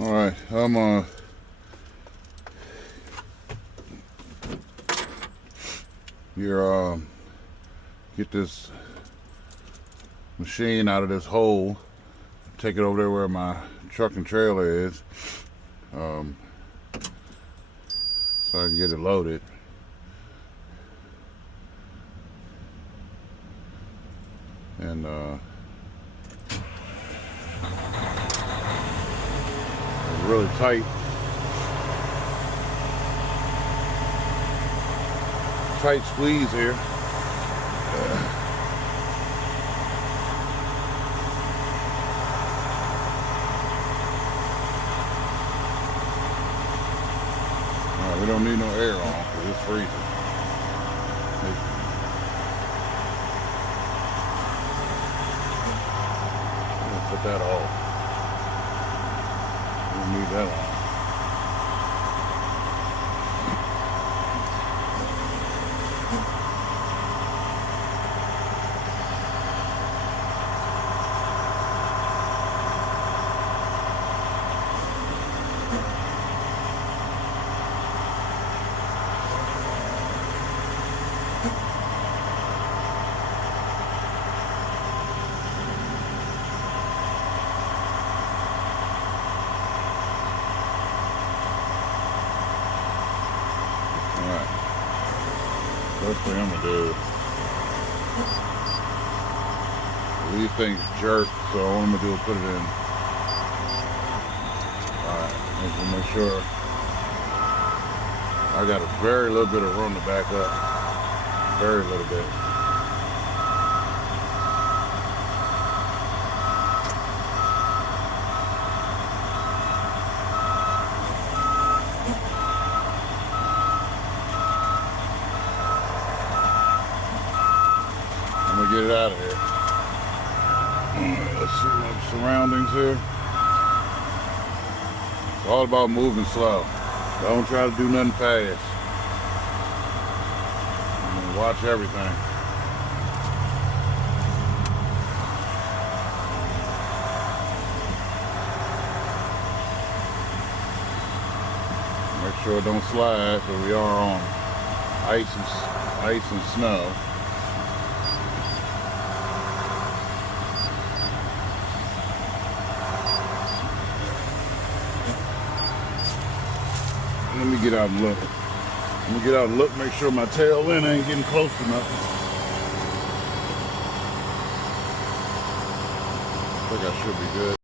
All right, I'm get this machine out of this hole, take it over there where my truck and trailer is, so I can get it loaded. And it's really tight squeeze here. We don't need no air on because it's freezing. Put that off. We don't need that on. First thing I'm gonna do, these things jerk, so all I'm gonna do is put it in. Alright, make sure I got a very little bit of room to back up. Very little bit. I'm gonna get it out of here. Let's see my surroundings here. It's all about moving slow. Don't try to do nothing fast. Watch everything. Make sure it don't slide, because we are on ice and snow. Let me get out and look. Let me get out and look, make sure my tail end ain't getting close to nothing. I think I should be good.